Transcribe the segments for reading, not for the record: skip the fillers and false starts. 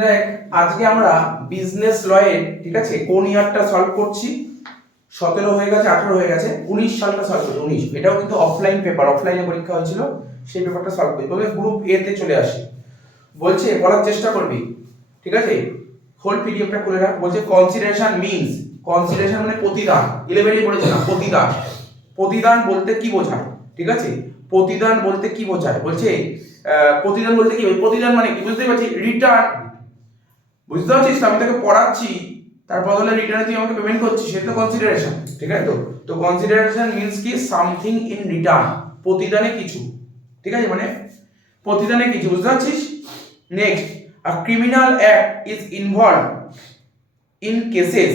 দেখ, আজকে আমরা বিজনেস লয়ের, ঠিক আছে, কোন ইয়ারটা সলভ করছি? 17 হয়ে গেছে, 18 হয়ে গেছে, 19 সালটা সলভ করছি। 19, এটাও কিন্তু অফলাইন পেপার, অফলাইনে পরীক্ষা হয়েছিল, সেই পেপারটা সলভ করি। তবে গ্রুপ এ তে চলে আসি। বলছে বলার চেষ্টা করবি, ঠিক আছে? হোল পিডিএফটা খুলে রাখ। বলছে কনসিডারেশন মিন্স, কনসিডারেশন মানে প্রতিদান। 11 এ পড়েছে না, প্রতিদান। প্রতিদান বলতে কি বোঝায়, ঠিক আছে? প্রতিদান বলতে কি বোঝায়? বলছে প্রতিদান বলতে কি, প্রতিদান মানে কি বুঝতে পারছিস? রিটার্ন। বুঝতে পারছিস? আমি তোকে পড়াচ্ছি, তার বদলে রিটার্নে তুই আমাকে পেমেন্ট করছিস, সেটা তো কনসিডারেশন, ঠিক আছে? তো কনসিডারেশন মিন্স কি সামথিং ইন রিটার্ন, প্রতিদানে কিছু, ঠিক আছে? মানে প্রতিদানে কিছু, বুঝতে পারছিস? Next, a criminal act is involve in cases,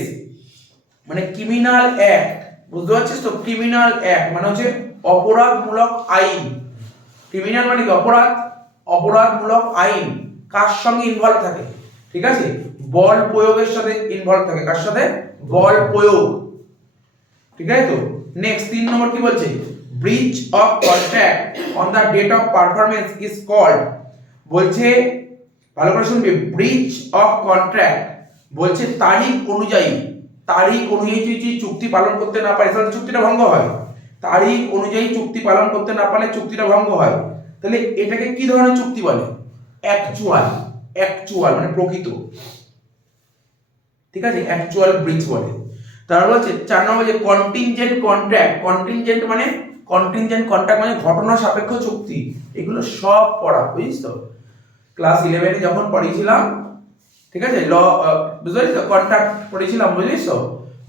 মানে ক্রিমিনাল অ্যাক্ট, বুঝতে পারছিস তো? ক্রিমিনাল অ্যাক্ট মানে হচ্ছে অপরাধমূলক আইন। ক্রিমিনাল মানে কি? অপরাধ, অপরাধমূলক আইন কার সঙ্গে ইনভলভ থাকে, ঠিক আছে? বল প্রয়োগের সাথে ইনভলভ থাকে। কার সাথে? বল প্রয়োগ, ঠিক আছে তো? নেক্সট 3 নম্বর কি বলছে? Breach of contract on the date of performance is called. বলছে ভালো করে শুনবি, ব্রিচ অফ কন্ট্রাক্ট বলছে তারিখ অনুযায়ী, তারিখ অনুযায়ী তুই যদি চুক্তি পালন করতে না পারিস তাহলে চুক্তিটা ভঙ্গ হয়। তারিখ অনুযায়ী চুক্তি পালন করতে না পারলে চুক্তিটা ভঙ্গ হয়। তাহলে এটাকে কি ধরনের চুক্তি বলে? অ্যাকচুয়াল, অ্যাকচুয়াল মানে প্রকৃত, ঠিক আছে? অ্যাকচুয়াল ব্রিচ বলে। তারপর হচ্ছে 4 নম্বর যে কন্টিনজেন্ট কন্ট্রাক্ট। কন্টিনজেন্ট মানে, কন্টিনজেন্ট কন্ট্রাক্ট মানে ঘটনা সাপেক্ষ চুক্তি। এগুলো সব পড়া, বুঝিস তো? ক্লাস 11 এ যখন পড়িয়েছিলাম, ঠিক আছে, ল, বুঝতে পারছিস তো? কন্ট্রাক্ট পড়িয়েছিলাম, বুঝিস তো?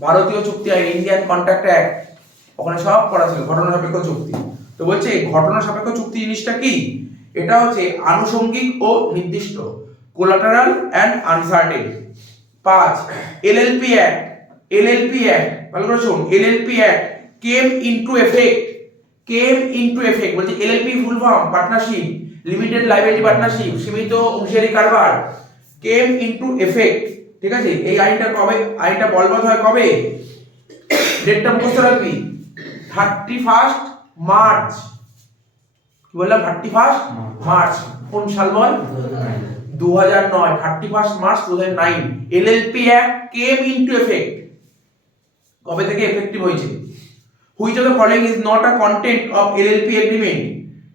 ভারতীয় চুক্তি আইন, ইন্ডিয়ান কন্ট্রাক্ট অ্যাক্ট, ওখানে সব পড়া ছিল ঘটনা সাপেক্ষ চুক্তি। তো বলছে ঘটনা সাপেক্ষ চুক্তি জিনিসটা কি? এটা হচ্ছে আনুষঙ্গিক ও নির্দিষ্ট, collateral and uncertain. 5, LLP act. LLP act ভালো করে শুন, LLP act came into effect, came into effect. বলছে LLP full form partnership, limited liability partnership, সীমিত অংশীদারি কারবার। কেম ইনটু এফেক্ট, ঠিক আছে? এই আইনটা কবে, আইনটা বলবৎ হয় কবে? ডেটটা মুখস্থ রাখবি, 31 মার্চ। কি বললাম? 31 মার্চ। কোন সাল বল? 2009, 31 March 2009। LLP act came into effect, কবে থেকে এফেক্টিভ হয়েছে? Which of the following is not a content of LLP agreement,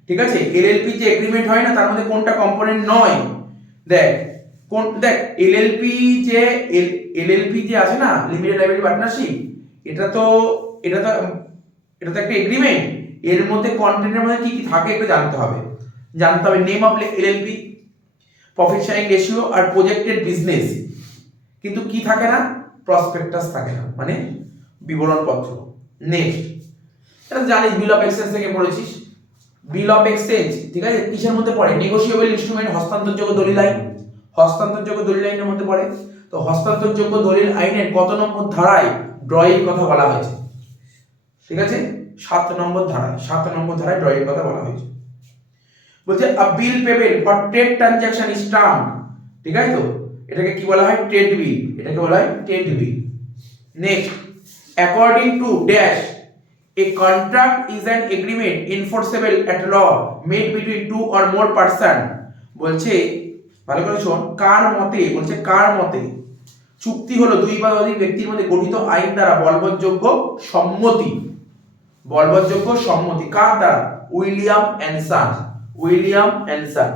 ঠিক আছে? এলএলপি যে এগ্রিমেন্ট হয় না, তার মধ্যে কোনটা কম্পোনেন্ট নয়? দেখ কোন, দেখ এলএলপি যে, এলএলপি যে আছে না, লিমিটেড লাইবিলিটি পার্টনারশিপ, এটা তো, এটা তো, এটা তো একটা এগ্রিমেন্ট। এর মধ্যে কন্টেন্টের মধ্যে কি কি থাকে একটু জানতে হবে। জানতে হবে name of LLP, profit sharing ratio আর প্রজেক্টেড বিজনেস। কিন্তু কি থাকে না? প্রসপেক্টাস থাকে না, মানে বিবরণপত্র। নেক্সট, এটা জানিস বিল অফ এক্সচেঞ্জ থেকে পড়েছিস। বিল অফ এক্সচেঞ্জ, ঠিক আছে, কিসের মধ্যে পড়ে? নেগোশিয়েবল ইনস্ট্রুমেন্ট, হস্তান্তরযোগ্য দলিল আইন, হস্তান্তরযোগ্য দলিল আইনের মধ্যে পড়ে। তো হস্তান্তরযোগ্য দলিল আইনের কত নম্বর ধারায় ড্রয়িং কথা বলা হয়েছে? ঠিক আছে, 7 নম্বর ধারায়, 7 নম্বর ধারায় ড্রয়িং কথা বলা হয়েছে। বলছে a bill payment for trade transaction is term, ঠিক আছে তো? এটাকে কি বলা হয়? ট্রেড বিল, এটাকে বলা হয় trade bill. Next, according to dash a contract is an agreement enforceable at law made between two or more person। বলছে ভালো করে শোন, কার মতে, বলছে কার মতে চুক্তি হলো দুই বা অধিক ব্যক্তির মধ্যে গঠিত আইন দ্বারা বলবৎযোগ্য সম্মতি, বলবৎযোগ্য সম্মতি কার দ্বারা? William Anson, William Anson.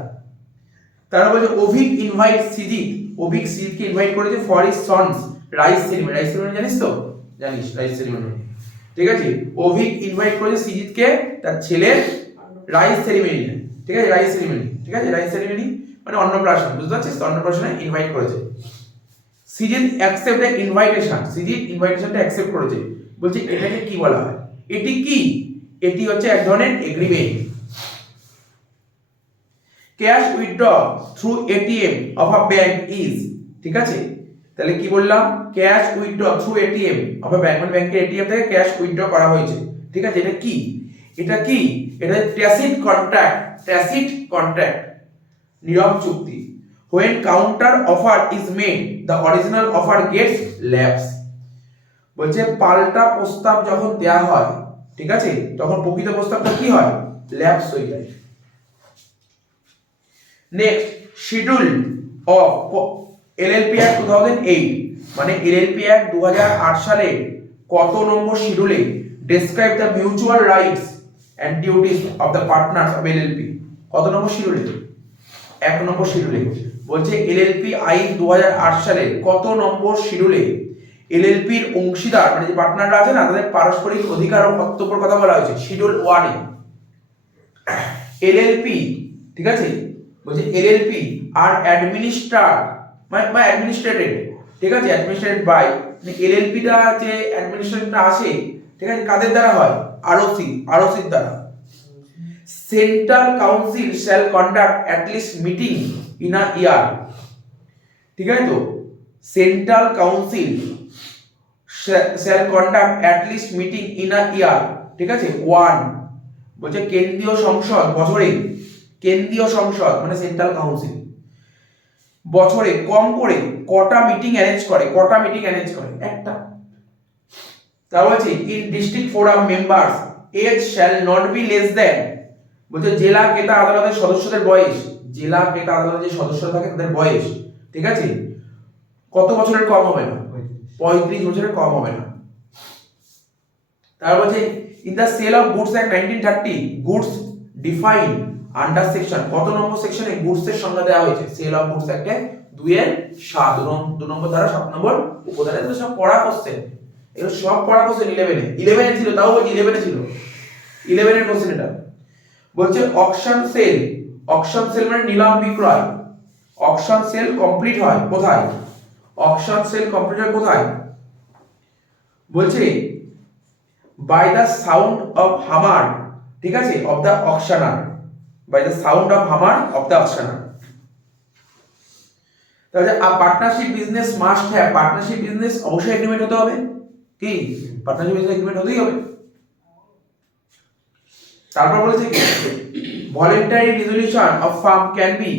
তারা বলছে অভিক ইনভাইট সিজিত, অভিক সিজিতকে ইনভাইট করেছে for his sons rice ceremony. Rice ceremony জানিস তো? জানিস রাইস সেরিমনি, ঠিক আছে? অভিক ইনভাইট করেছে সিজিতকে তার ছেলের রাইস সেরিমনি, ঠিক আছে? রাইস সেরিমনি, ঠিক আছে? রাইস সেরিমনি মানে অন্নপ্রাশন, বুঝতে পারছিস? অন্নপ্রাশনে ইনভাইট করেছে। সিজিত অ্যাকসেপ্ট দ্য ইনভাইটেশন, সিজিত ইনভাইটেশনটা অ্যাকসেপ্ট করেছে। বলছে এটাকে কি বলা হয়? এটি কি? এটি হচ্ছে এক ধরনের agreement. Cash withdraw through ATM of a bank is, ঠিক আছে? তাহলে কি বললাম? Cash withdraw through ATM of a bank, মানে ব্যাংকের এটিএম থেকে ক্যাশ উইথড্র করা হয়েছে, ঠিক আছে? এটা কি? এটা কি? এটা ট্যাসিট কন্ট্রাক্ট, ট্যাসিট কন্ট্রাক্ট, নীরব চুক্তি। when counter offer is made the original offer gets lapse। বলছে পাল্টা প্রস্তাব যখন দেয়া হয়, ঠিক আছে, তখন প্রকৃত প্রস্তাবটা কি হয়? ল্যাপস হয়ে যায়। Next, schedule of LLP act 2008, মানে এলএলপি অ্যাক্ট 2008 সালে কত নম্বর শিডিউলে describe the mutual rights and duties of the partners of LLP? কত নম্বর শিডিউলে? 1 নম্বর শিডিউলে। বলছে এলএলপি আইন 2008 সালে কত নম্বর শিডিউলে এলএলপির অংশীদার মানে যে পার্টনাররা আছে না তাদের পারস্পরিক অধিকার ও কর্তব্যের কথা বলা হয়েছে শিডিউল 1 এ। এলএলপি, ঠিক আছে, বলছে এলএলপি আর অ্যাডমিনিস্ট্রার বা অ্যাডমিনিস্ট্রেটেড, ঠিক আছে, অ্যাডমিনিস্ট্রেটেড বাই, মানে এলএলপিটা যে অ্যাডমিনিস্ট্রেশনটা আসে, ঠিক আছে, কাদের দ্বারা হয়? আরওসির দ্বারা। Central council shall conduct at least meeting in a year, ঠিক আছে তো, central council shall conduct at least meeting in a year, ঠিক আছে। 1 বলছে কেন্দ্রীয় সংসদ বছরে, কেন্দ্রীয় সংসদ মানে সেন্ট্রাল কাউন্সিল বছরে কম করে কটা মিটিং অ্যারেঞ্জ করে? কটা মিটিং অ্যারেঞ্জ করে? একটা। তারপর বলছে in district forum members age shall not be less than, বলছে জেলা ক্রেতা আদালতের সদস্যদের বয়স, জেলা ক্রেতা আদালতের যে সদস্যরা থাকে তাদের বয়স, ঠিক আছে, কত বছরের কম হবে না? 35 বছরের কম হবে না। তারপর বলছে in the sale of goods act 1930 goods define under section, কত নম্বর সেকশনে গুডস এর সংজ্ঞা দেওয়া হয়েছে? সেল অফ গুডস অ্যাক্টে 2 নম্বর ধারা 7 নম্বর উপধারা। এগুলো সব পড়া কোশ্চেন, এগুলো সব পড়া কোশ্চেন 11 এ ছিল, তাও বলছি 11 এ ছিল, 11 এর কোশ্চেন এটা। বলছে অকশন সেল, অকশন সেল মানে নিলাম বিক্রয়, অকশন সেল কমপ্লিট হয় কোথায়? অকশন সেল কমপ্লিট হয় কোথায়? বলছে by the sound of hammer, ঠিক আছে, of the auctioneer, by the sound of hammer of the auctioneer. তাহলে a partnership business must have, partnership business অবশ্যই এগ্রিমেন্ট হতে হবে, কি পার্টনারশিপ বিজনেস এগ্রিমেন্ট হতেই হবে। তারপর বলেছে voluntary resolution of farm can be,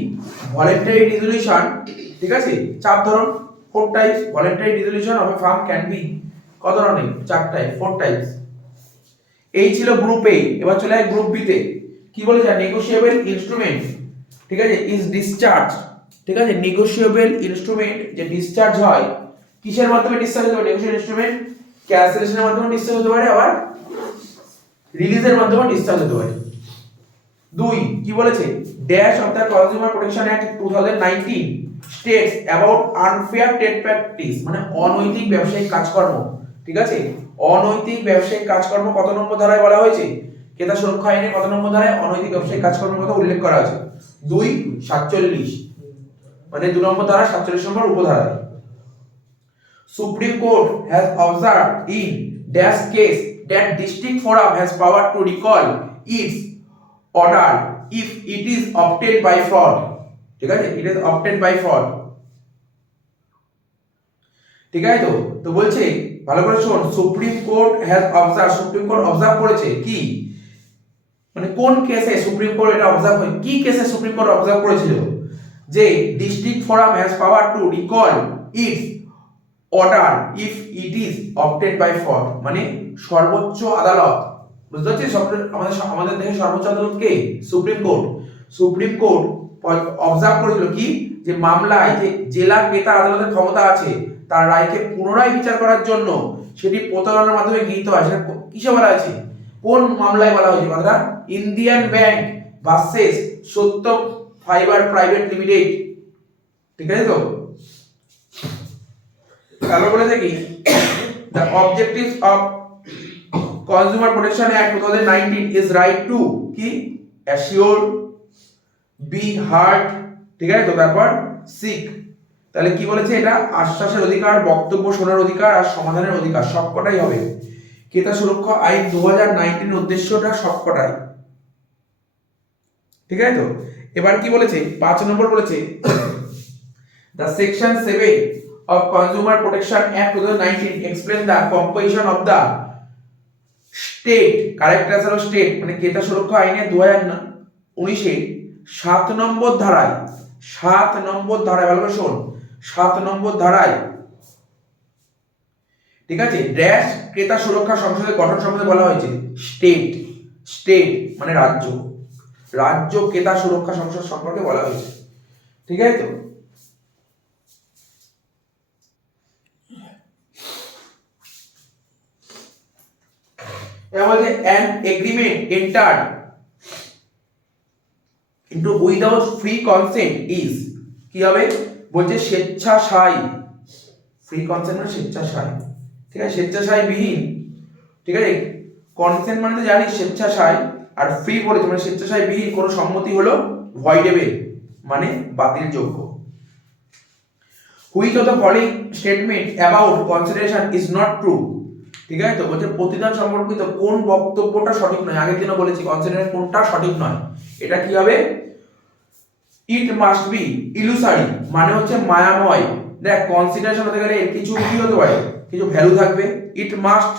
voluntary resolution, ঠিক আছে, 4 ধরন, 4 types. Voluntary resolution of A farm can be কত ধরনের? 4 টাইপ, 4 টাইপস। এই ছিল গ্রুপ এ। এবার চলে যায় গ্রুপ বি তে। কি বলেছে? নেগোশিয়েবল ইনস্ট্রুমেন্ট, ঠিক আছে, ইজ ডিসচার্জ, ঠিক আছে, নেগোশিয়েবল ইনস্ট্রুমেন্ট যে ডিসচার্জ হয়, কিসের মাধ্যমে ডিসচার্জ হতে পারে? নেগোশিয়েবল ইনস্ট্রুমেন্ট ক্যান্সেলেশনের মাধ্যমে ডিসচার্জ হতে পারে, আবার রিলিজের মাধ্যমে ডিসচার্জ হতে পারে। 2 কি বলেছে? Dash of the consumer protection act 2019 states about unfair trade practice, মানে অনৈতিক ব্যবসায়িক কাজকর্ম, ঠিক আছে, অনৈতিক ব্যবসায়িক কাজকর্ম কত নম্বর ধারায় বলা হয়েছে? ক্রেতা সুরক্ষা আইনে কত নম্বর ধারায় অনৈতিক ব্যবসায়িক কাজকর্মের কথা উল্লেখ করা আছে? 247, মানে 2 নম্বর ধারা 47 নম্বর উপধারায়। Supreme court has observed in dash case that district forum has power to recall its order if it is obtained by fraud, ঠিক আছে, it is obtained by fraud, ঠিক আছে তো। তো বলছে ভালো করে শোন, supreme court has observe, supreme court observe করেছে কি, মানে কোন কেসে সুপ্রিম কোর্ট এটা অবজার্ভ হয়, কি কেসে সুপ্রিম কোর্ট অবজার্ভ করেছিল? যে district forum has power to recall its order if it is obtained by fraud, মানে সর্বোচ্চ আদালত, বুঝতে পারছিস, আমাদের দেশের সর্বোচ্চ আদালত কে? Supreme court. Supreme court observe করেছিল কি, যে মামলায় যে জেলা ক্রেতা আদালতের ক্ষমতা আছে তার রায়কে পুনরায় বিচার করার জন্য সেটি প্রতারণার মাধ্যমে গৃহীত হয়। সেটা কিসে বলা আছে? কোন মামলায় বলা হয়েছে কথাটা? ইন্ডিয়ান ব্যাংক ভার্সেস সত্যম ফাইবার প্রাইভেট লিমিটেড, ঠিক আছে তো। তারপর বলেছে কি, the objectives of consumer protection act 2019 is right two কি অ্যাসিওর, বি হার্ড, ঠিক আছে তো। তারপর সিক, তাহলে কি বলেছে? এটা আশ্বাসের অধিকার, বক্তব্য শোনার অধিকার আর সমাধানের অধিকার, সবকটাই হবে। ক্রেতা সুরক্ষা আইন 2019 উদ্দেশ্যটা সবকটাই, ঠিক আছে তো। এবার কি বলেছে? 5 নম্বর বলেছে the section 7 of Consumer Protection Act 2019 explain the composition of the state characteristic of state, মানে ক্রেতা সুরক্ষা আইনে 2019 এ 7 নম্বর ধারায়, 7 নম্বর ধারায়, ভালো করে শোন, 7 নম্বর ধারায়, ঠিক আছে, ড্যাশ ক্রেতা সুরক্ষা সংসদের গঠন সম্বন্ধে বলা হয়েছে স্টেট, স্টেট মানে রাজ্য, রাজ্য ক্রেতা সুরক্ষা সংসদ সম্পর্কে বলা হয়েছে, ঠিক আছে তো। তারপর বলছে an agreement entered into without free consent is কি হবে, বলছে স্বেচ্ছাসাই, ফ্রি কনসেন্ট মানে স্বেচ্ছাসাই, ঠিক আছে, স্বেচ্ছাসাই বিহীন, ঠিক আছে, কনসেন্ট মানে তো জানি স্বেচ্ছাসাই, আর ফ্রি বলেছে মানে স্বেচ্ছাসাই বিহীন কোনো সম্মতি হলো ভয়েডেবল মানে বাতিলযোগ্য। Which of the following statement about consideration is not true, ঠিক আছে, তো বলছে প্রতিদান সম্পর্কিত কোন বক্তব্যটা সঠিক নয়, আগের দিনও বলেছি কনসিডারেশন কোনটা সঠিক নয়, এটা কি হবে, ইট মাস্ট বি ইলুসারি মানে হচ্ছে মায়াময়, দেখ কনসিডারেশন হতে গেলে কিছু কি হতে পারে, কিছু ভ্যালু থাকবে, ইট মাস্ট,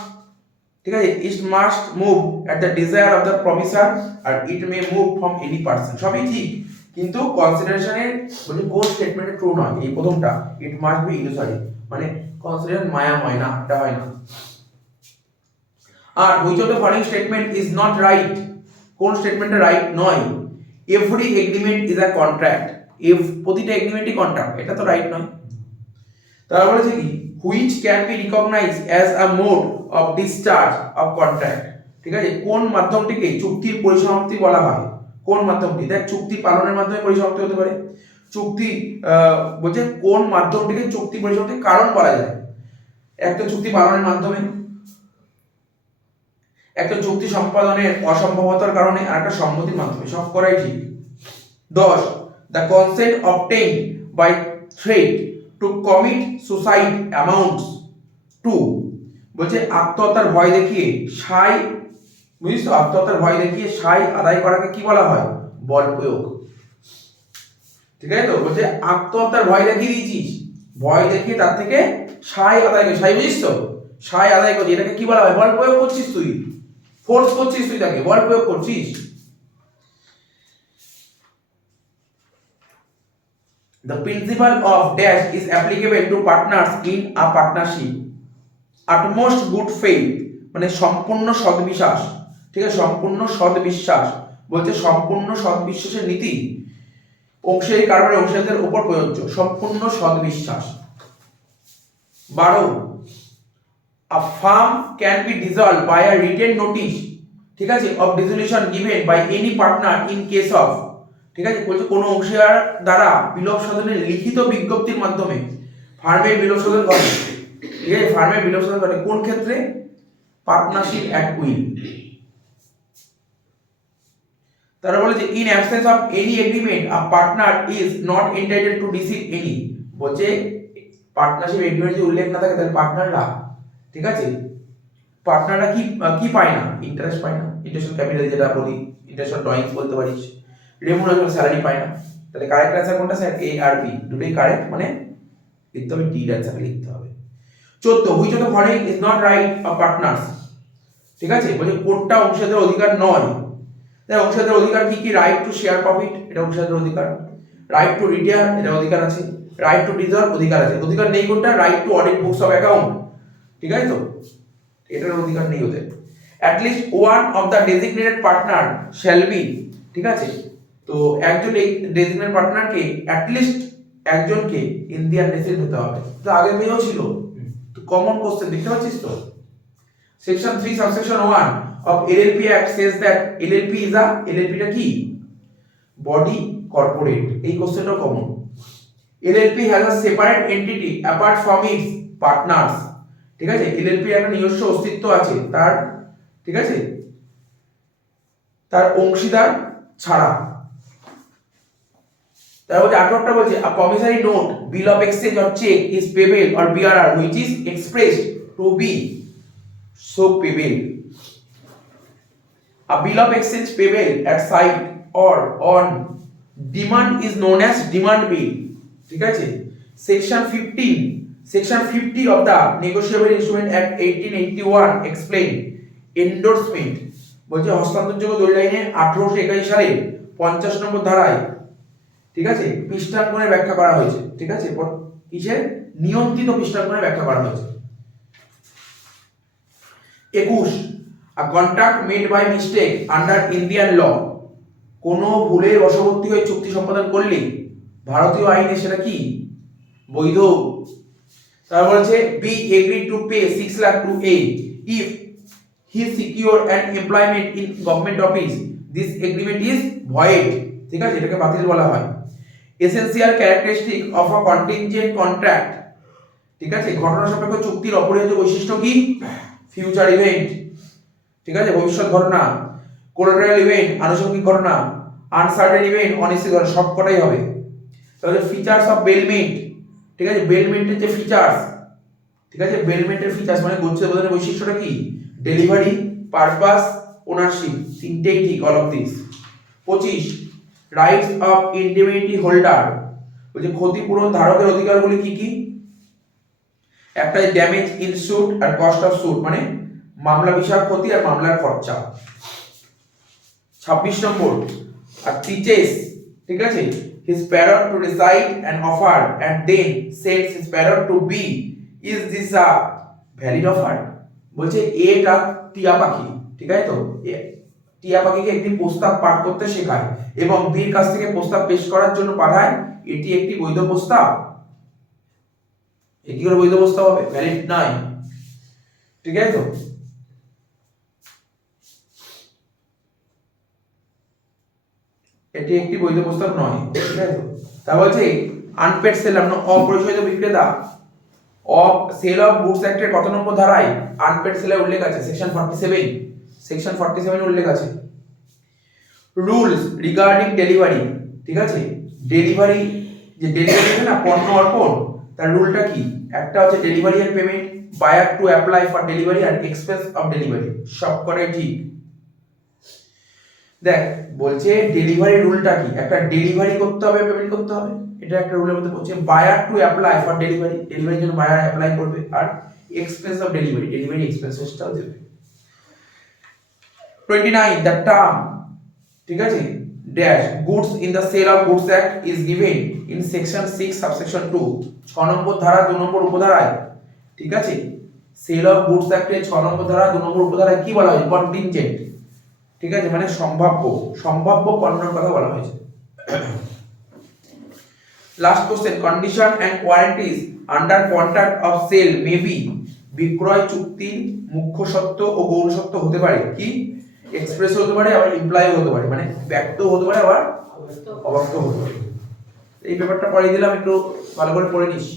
ঠিক আছে, it must move at the desire of the promisor, আর it may move from any person, সবই ঠিক, কিন্তু কনসিডারেশনের বলছে কোন স্টেটমেন্টে ট্রু নয়, এই প্রথমটা ইট মাস্ট বি ইলুসারি মানে কনসিডারেশন মায়াময় না, এটা হয় না। আর which of the following statement is not right, কোন স্টেটমেন্টটা রাইট নয়, every agreement is a contract, প্রতিটা এগ্রিমেন্টই কন্ট্রাক্ট, এটা তো রাইট নয়। তারপর বলেছে কি which can be recognise as a mode of discharge of contract, ঠিক আছে, কোন মাধ্যমটিকে চুক্তির পরিসমাপ্তি বলা হয়, কোন মাধ্যমটি, দেখ চুক্তি পালনের মাধ্যমে পরিসমাপ্তি হতে পারে, চুক্তি বলছে কোন মাধ্যমটিকে চুক্তি পরিসমাপ্তির কারণ বলা যায়, একটা চুক্তি পালনের মাধ্যমে, একটা চুক্তি সম্পাদনের অসম্ভবতার কারণে, আর একটা সম্মতির মাধ্যমে, সব করাই ঠিক। 10 the consent obtained by threat to commit suicide amounts to, বলছে আত্মহত্যার ভয় দেখিয়ে সাই, বুঝিস তো, আত্মহত্যার ভয় দেখিয়ে সাই আদায় করাকে কি বলা হয়, বল প্রয়োগ, ঠিক আছে, তো বলছে আত্মহত্যার ভয় দেখিয়ে দিয়েছিস, ভয় দেখিয়ে তার থেকে সাই আদায় করে, সাই বুঝিস তো, সাই আদায় করছিস, এটাকে কি বলা হয়, বল প্রয়োগ করছিস, তুই ফোর্স করছিস, তুই তাকে বল প্রয়োগ করছিস। The principle of dash is applicable to partners in a partnership. Utmost good faith মানে সম্পূর্ণ সদ্বিশ্বাস, ঠিক আছে, সম্পূর্ণ সদ্বিশ্বাস, বলছে সম্পূর্ণ সদ্বিশ্বাসের নীতি অংশীদারি কারবারে অংশীদারদের উপর প্রযোজ্য, সম্পূর্ণ সদ্বিশ্বাস। 12 a firm can be dissolved by a written notice, ঠিক আছে, of dissolution given by any partner in case of, ঠিক আছে, বলছে কোনো অংশীদার দ্বারা বিলোপ সাধনের লিখিত বিজ্ঞপ্তির মাধ্যমে ফার্মের বিলোপ সাধন করে, ঠিক আছে, ফার্মের বিলোপ সাধন করে কোন ক্ষেত্রে, পার্টনারশিপ অ্যাট উইল। তারা বলেছে in absence of any agreement a partner is not entitled to receive any, বলছে পার্টনারশিপ এগ্রিমেন্ট যদি উল্লেখ না থাকে তাহলে পার্টনাররা, ঠিক আছে, পার্টনাররা কি কি পায় না, ইন্টারেস্ট পায় না, ইন্টারেস্ট ক্যাপিটাল যেটা বলি, ইন্টারেস্ট ড্রয়িংস বলতে পারিস, রেমুনারেশন স্যালারি পায় না, তাহলে কারেক্ট অ্যানসার কোনটা স্যার, এ আর বি দুটোই কারেক্ট, মানে লিখতে হবে ডি অ্যানসার লিখতে হবে। 14 which of the following is not right of partners, ঠিক আছে, বলে কোনটা অংশীদারের অধিকার নয়, তাই অংশীদারের অধিকার কি কি, রাইট টু শেয়ার প্রফিট এটা অংশীদারের অধিকার, রাইট টু রিটায়ার এটা অধিকার আছে, রাইট টু ডিজলভ অধিকার আছে, অধিকার নেই কোনটা, right two audit books of account, ঠিক আছে, তো এটার অধিকার নেই ওদের। At least one of the designated partner shall be, ঠিক আছে, তো একজন এই ডেজিগনেটেড পার্টনারকে অ্যাট লিস্ট একজনকে ইন্ডিয়ান রেসিডেন্ট হতে হবে, তো আগে মেয়েও ছিল, তো কমন কোশ্চেন দেখতে পাচ্ছিস তো। Section 3 subsection 1 of LLP act says that LLP is a, এলএলপিটা কি, বডি কর্পোরেট, এই কোশ্চেনটাও কমন। LLP has a separate entity apart from its partners, ঠিক আছে, এলএলপি একটা নিজস্ব অস্তিত্ব আছে তার, ঠিক আছে, তার অংশীদার ছাড়া। তারপর 18টা বলছে a promissory note, bill of exchange or check is payable or bearer which is expressed to be so payable. A bill of exchange payable at sight or on demand is known as demand bill, ঠিক আছে। section 50 of the Negotiable Instrument Act 1881 explain endorsement, বলছে হস্তান্তরযোগ্য দলিল আইনে 1881 সালে 50 নম্বর ধারায়, ঠিক আছে, পৃষ্ঠাঙ্কনে ব্যাখ্যা করা হয়েছে, ঠিক আছে, কিসের, নিয়ন্ত্রিত পৃষ্ঠাঙ্কনে ব্যাখ্যা করা হয়েছে। 21 a contract made by mistake under Indian law, কোনো ভুলের বশবর্তী হয়ে চুক্তি সম্পাদন করলে ভারতীয় আইনে সেটা কি, বৈধ। তারপর বলছে B agree to pay 6 lakh to A if he secure an employment in government office, this agreement is void, ঠিক আছে, এটাকে বাতিল বলা হয়। essential characteristic of a contingent contract, ঠিক আছে, ঘটনা সাপেক্ষ চুক্তির অপরিহার্য বৈশিষ্ট্য কি? ফিউচার ইভেন্ট, ঠিক আছে, ভবিষ্যৎ ঘটনা। কোলাটারাল ইভেন্ট, আনুষঙ্গিক ঘটনা। আনসার্টেন ইভেন্ট, অনিশ্চিত ঘটনা, সবকটাই হবে। তাহলে ফিচার্স অফ বেলমেন্ট, ঠিক আছে, বেলমেন্টের যে ফিচার্স, ঠিক আছে, বেলমেন্টের ফিচার্স মানে গচ্ছিত বোঝানোর বৈশিষ্ট্যটা কি? ডেলিভারি, পারপাস, ওনারশিপ, তিনটেই ঠিক, all of this. 25 rights of indemnity holder, বলছে ক্ষতিপূরণ ধারকের অধিকারগুলি কি কি? একটা ড্যামেজ ইন স্যুট আর কস্ট অফ স্যুট, মানে মামলা বিষয়ক ক্ষতি আর মামলার খরচা। 26 নম্বর, আর টিচেস, ঠিক আছে, his parrot to decide an offer and then sends his parrot to B, is this a valid offer? বলছে এটা টিয়া পাখি, ঠিক আছে, তো টিয়া পাখিকে একটি প্রস্তাব পাঠ করতে শেখায় এবং বীর কাছ থেকে প্রস্তাব পেশ করার জন্য পাঠায়, এটি একটি বৈধ প্রস্তাব? এটি করে বৈধ প্রস্তাব হবে? ভ্যালিড নয়, ঠিক আছে, তো এটি একটি বৈধ প্রস্তাব নয়, ঠিক আছে। তা বলছে আনপেড সেলার, অপরিশোধিত বিক্রেতা, অফ সেল অফ গুডস অ্যাক্টের কত নম্বর ধারায় আনপেড সেলার উল্লেখ আছে? সেকশন 47, সেকশন 47 উল্লেখ আছে। রুলস রিগার্ডিং ডেলিভারি, ঠিক আছে, ডেলিভারি, যে ডেলিভারি না পণ্য অর্পণ, তার রুলটা কি? একটা হচ্ছে delivery and payment, buyer to apply for delivery আর এক্সপেন্স অফ ডেলিভারি, সব করে ঠিক। দেখ বলছে ডেলিভারি রুলটা কি? একটা ডেলিভারি করতে হবে, পেমেন্ট করতে হবে, এটা একটা রুলের মধ্যে বলছে। Buyer to apply for delivery, ডেলিভারির জন্য বায়ার অ্যাপ্লাই করবে, আর এক্সপেন্স অফ ডেলিভারি, ডেলিভারি এক্সপেন্সেসটাও দেবে। 29 দ্য টার্ম, ঠিক আছে, dash goods in the sale of goods act is given in section 6 subsection 2, 6 number ধারা 2 নম্বর উপধারায়, ঠিক আছে, সেল অফ গুডস অ্যাক্টের 6 নম্বর ধারা 2 নম্বর উপধারায় কি বলা হয়? কন্টিনজেন্ট, ঠিক আছে, মানে সম্ভাব্য পণ্যের কথা বলা হয়েছে। Last question, condition and warranties under contract of sale may be, বিক্রয় চুক্তির মুখ্য সত্য ও গৌণ সত্য হতে পারে কি? এক্সপ্রেস হতে পারে, আবার ইমপ্লাই হতে পারে, মানে ব্যক্ত হতে পারে, আবার অব্যক্ত হতে পারে। এই ব্যাপারটা পড়ে দিলাম, একটু ভালো করে পড়ে নিস।